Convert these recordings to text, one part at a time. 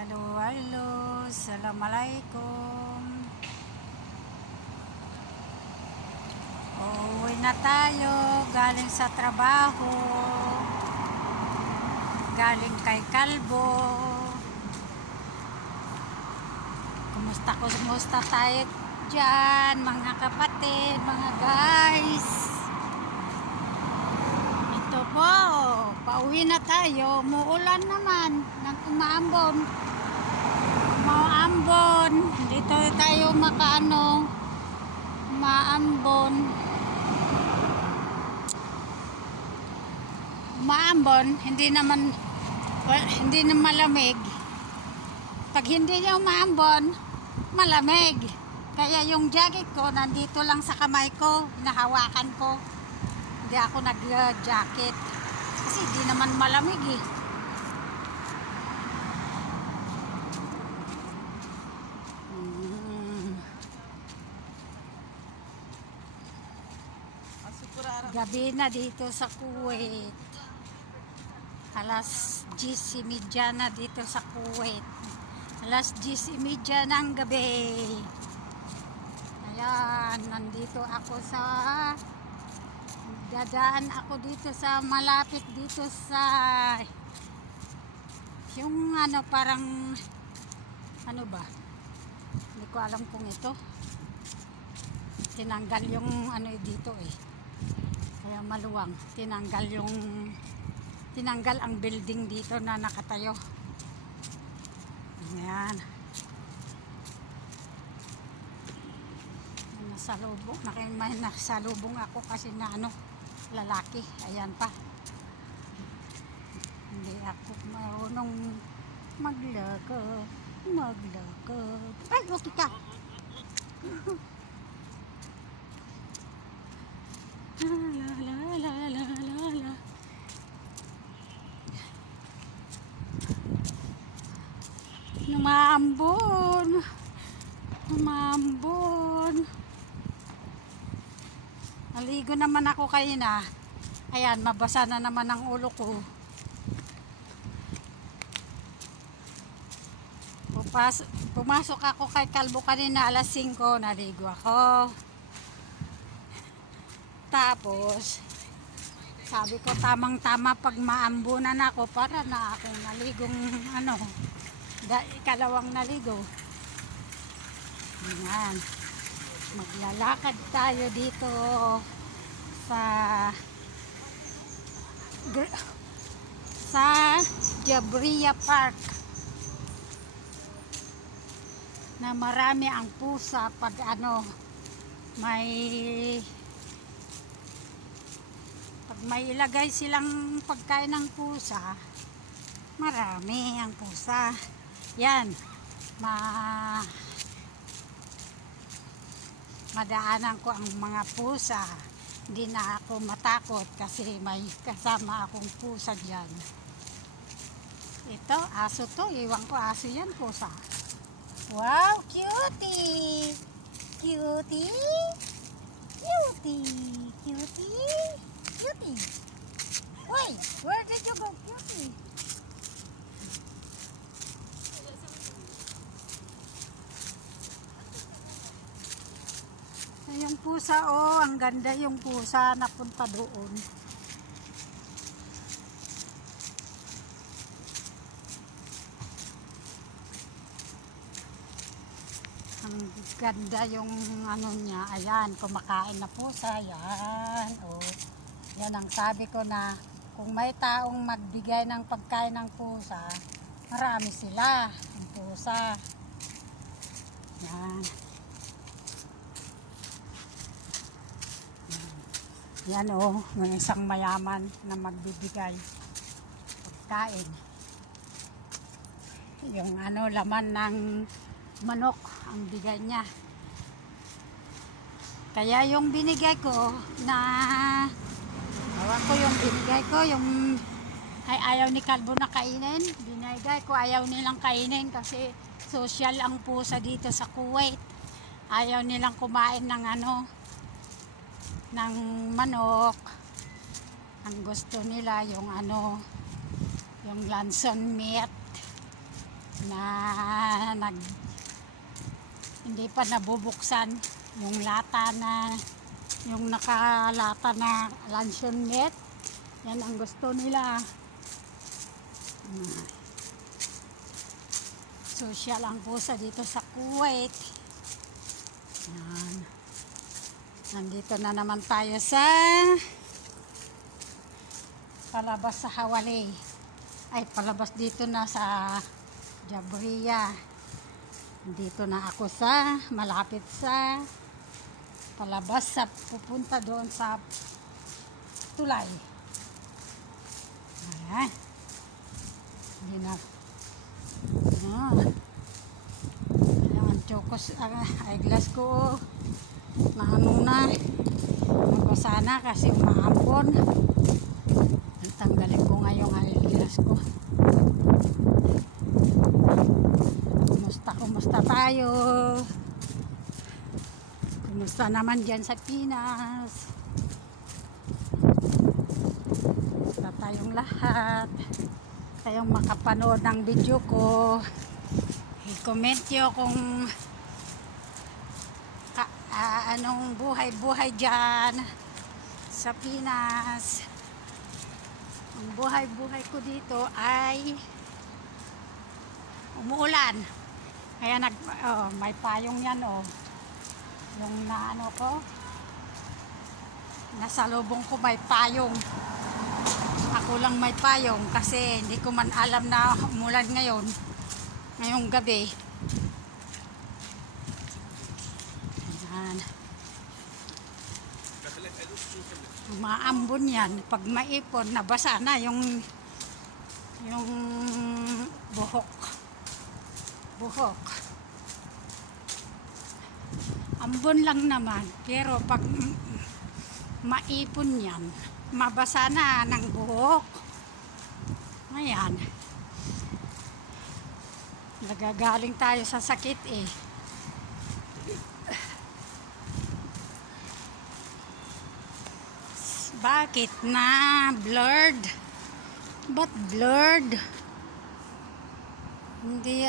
Halo, halo. Assalamualaikum. Uuwi na tayo. Galing sa trabaho. Galing kay Kalbo. Kumusta tayo dyan, mga kapatid, mga guys. Ito po, pauwi na tayo. Muulan naman ng umaambon. Dito tayo maambon. Hindi naman malamig. Pag hindi niya umaambon, malamig. Kaya yung jacket ko nandito lang sa kamay ko, hinahawakan ko. Hindi ako nag-jacket kasi hindi naman malamig eh. Gabi na dito sa Kuwait. Alas 10:30 na dito sa Kuwait. Alas 10:30 ng gabi. Ayan, nandito ako dadaan ako dito sa malapit dito sa yung parang ba? Hindi ko alam kung ito. Tinanggal yung dito eh. Kaya maluwang. Tinanggal ang building dito na nakatayo. Ayan. May nasalubong ako kasi na lalaki. Ayan pa. Hindi ako marunong maglakad. Ay, okay ka. La. Umambon. Naligo naman ako kanina. Ayan, mabasa na naman ang ulo ko. Pumasok ako kay Kalbo kanina alas 5, naligo ako. Tapos sabi ko tamang-tama pag maambunan ako para na akong naligong ikalawang naligo. Ayan. Maglalakad tayo dito sa Jabriya Park na marami ang pusa pag may ilagay silang pagkain ng pusa, marami ang pusa. Yan, madaanan ko ang mga pusa. Hindi na ako matakot kasi may kasama akong pusa dyan. Ito, aso to. Iwan ko aso yan, pusa. Wow, cutie! Cutie! Wait, where did you go, cutie? Yung pusa, ang ganda yung pusa napunta doon. Ang ganda yung niya. Ayan, kumakain na pusa. Yan. Yan ang sabi ko na kung may taong magbigay ng pagkain ng pusa, marami sila. Ang pusa. Yan. Yan may isang mayaman na magbibigay pagkain. Yung laman ng manok ang bigay niya. Kaya yung binigay ko ayaw ni Kalbo na kainin. Binigay ko, ayaw nilang kainin kasi social ang pusa dito sa Kuwait. Ayaw nilang kumain ng ng manok. Ang gusto nila yung yung lanson meat. na hindi pa nabubuksan yung lata na yung nakalata na luncheon meat. Yan ang gusto nila. Social ang pusa dito sa Kuwait. Yan. Nandito na naman tayo sa palabas sa Hawali. Ay, palabas dito na sa Jabriya. Dito na ako sa malapit sa palabas sa pupunta doon sa tulay. Ayan. Hindi na. Ayan, chokos, eyeglass ko. Naano na. Magbasa na kasi umaambon. Tanggalin ko nga yung eyeglass ko. Kumusta tayo? Kumusta naman dyan sa Pinas? Kumusta tayong lahat? Tayong makapanood ng video ko. I-comment nyo kung anong buhay-buhay dyan sa Pinas. Ang buhay-buhay ko dito ay umuulan. Kaya may payong yan yung naano ko. Nasa lubong ko may payong. Ako lang may payong kasi hindi ko man alam na umulan ngayon. Ngayong gabi. Ayan. Umaambon yan. Pag maipon, nabasa na yung buhok. Ambon lang naman. Pero pag maipon yan, mabasa na ng buhok. Ayan. Nagagaling tayo sa sakit eh. Bakit na blurred? Ba't blurred? Hindi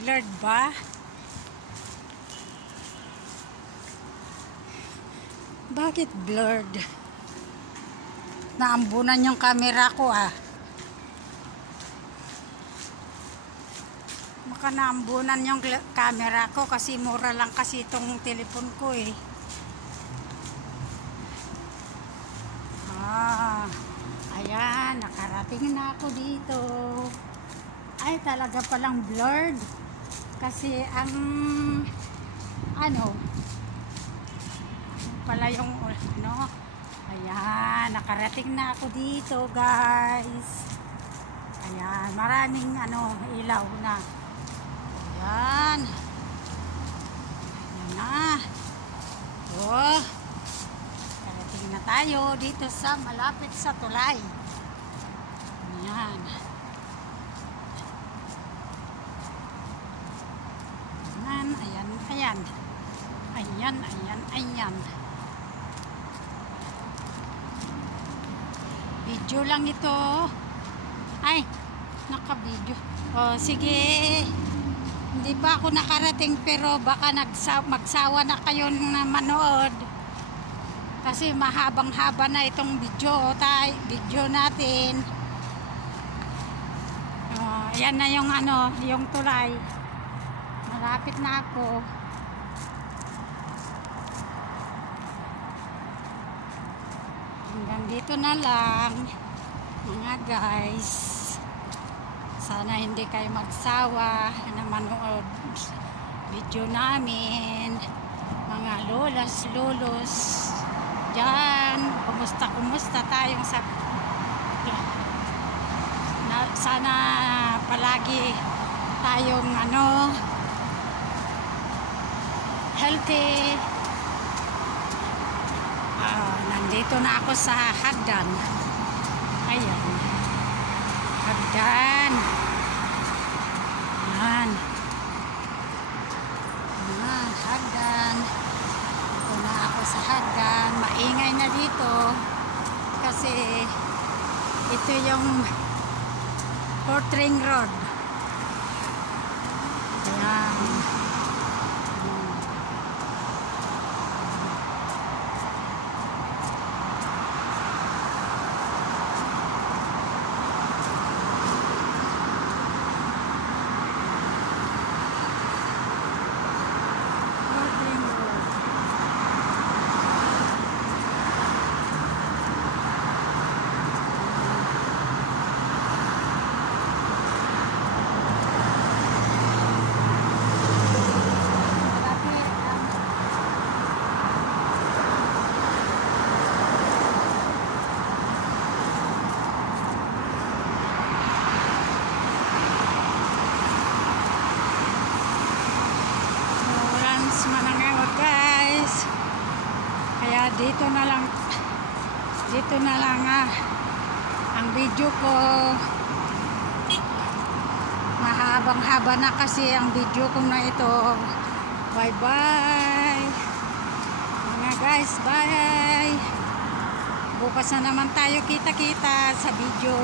blurred ba? Bakit blurred? Naambunan yung camera ko Maka naambunan yung camera ko kasi mura lang kasi itong telepon ko eh. Ayan, nakarating na ako dito. Ay, talaga palang blurred. Kasi ang pala yung ayan, nakarating na ako dito guys. Ayan, maraming ilaw na. Ayan. Ayan na. Karating na tayo dito sa malapit sa tulay. Ayan. Ayan. Video lang ito. Ay, naka-video. Sige. Hindi pa ako nakarating pero baka magsawa na kayo na manood. Kasi mahabang-haba na itong video natin. Ayan na yung yung tulay. Malapit na ako. Hanggang dito na lang mga guys. Sana hindi kayo magsawa na manood video namin. Mga lolos dyan. Kumusta tayong sana palagi tayong healthy. Nandito na ako sa hagdan. Ayan. Hagdan. Ayan. Hagdan. Dito na ako sa hagdan. Maingay na dito. Kasi Ito yung Fort Ring Road. Ayan. Fort Ring Road. Lawrence Manangaw guys. Kaya dito na lang ang video ko. Mahabang-haba na kasi ang video ko na ito. Bye bye mga guys, bye. Bukas na naman tayo kita-kita sa video.